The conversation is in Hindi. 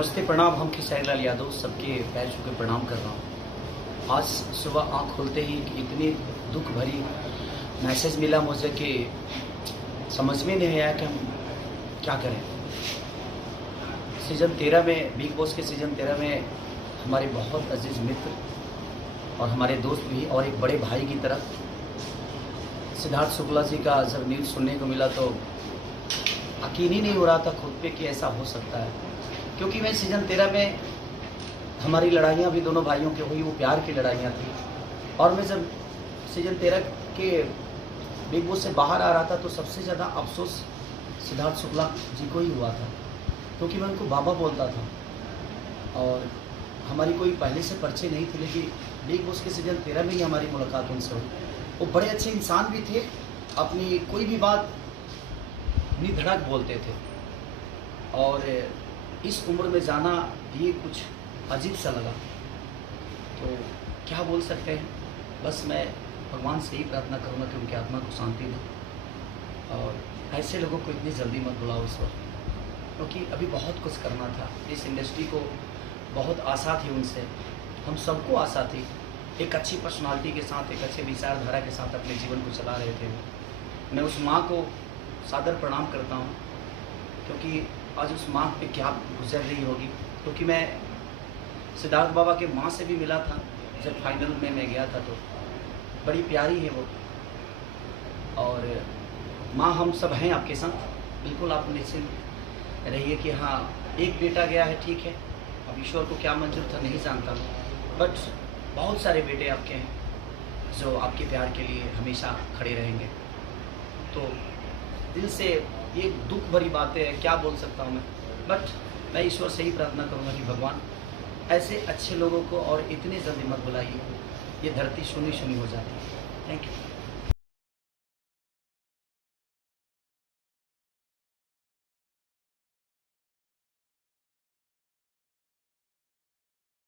नमस्ते, प्रणाम। हम खेसारीलाल यादव सबके पैर छू के प्रणाम कर रहा हूँ। आज सुबह आँख खोलते ही इतनी दुख भरी मैसेज मिला मुझे कि समझ में नहीं आया कि हम क्या करें। सीज़न 13 में, बिग बॉस के सीज़न 13 में हमारे बहुत अजीज़ मित्र और हमारे दोस्त भी और एक बड़े भाई की तरह सिद्धार्थ शुक्ला जी का जब न्यूज़ सुनने को मिला तो यकीन ही नहीं हो रहा था खुद पे कि ऐसा हो सकता है। क्योंकि मैं सीज़न 13 में हमारी लड़ाइयाँ भी दोनों भाइयों की हुई, वो प्यार की लड़ाइयाँ थी। और मैं जब सीज़न 13 के बिग बॉस से बाहर आ रहा था तो सबसे ज़्यादा अफसोस सिद्धार्थ शुक्ला जी को ही हुआ था, क्योंकि मैं उनको बाबा बोलता था और हमारी कोई पहले से परिचय नहीं थी। लेकिन बिग बॉस के सीज़न 13 में ही हमारी मुलाकात उनसे हुई। वो बड़े अच्छे इंसान भी थे, अपनी कोई भी बात निधड़क बोलते थे और इस उम्र में जाना ये कुछ अजीब सा लगा। तो क्या बोल सकते हैं, बस मैं भगवान से ही प्रार्थना करूँगा कि उनकी आत्मा को शांति दे और ऐसे लोगों को इतनी जल्दी मत बुलाओ इस वक्त, क्योंकि अभी बहुत कुछ करना था। इस इंडस्ट्री को बहुत आशा थी उनसे, हम सबको आशा थी। एक अच्छी पर्सनालिटी के साथ, एक अच्छे विचारधारा के साथ अपने जीवन को चला रहे थे। मैं उस माँ को सादर प्रणाम करता हूँ, क्योंकि आज उस माँ पे क्या गुजर रही होगी। क्योंकि मैं सिद्धार्थ बाबा के माँ से भी मिला था जब फाइनल में मैं गया था, तो बड़ी प्यारी है वो। और माँ, हम सब हैं आपके साथ, बिल्कुल आप निश्चिंत रहिए कि हाँ, एक बेटा गया है, ठीक है, अब ईश्वर को क्या मंजूर था नहीं जानता मैं, बट बहुत सारे बेटे आपके हैं जो आपके प्यार के लिए हमेशा खड़े रहेंगे। तो दिल से ये दुख भरी बातें हैं, क्या बोल सकता हूँ मैं, बट मैं ईश्वर से ही प्रार्थना करूँगा कि भगवान ऐसे अच्छे लोगों को और इतने जल्दी मत बुलाइए, ये धरती सुनी सुनी हो जाती है। Thank you.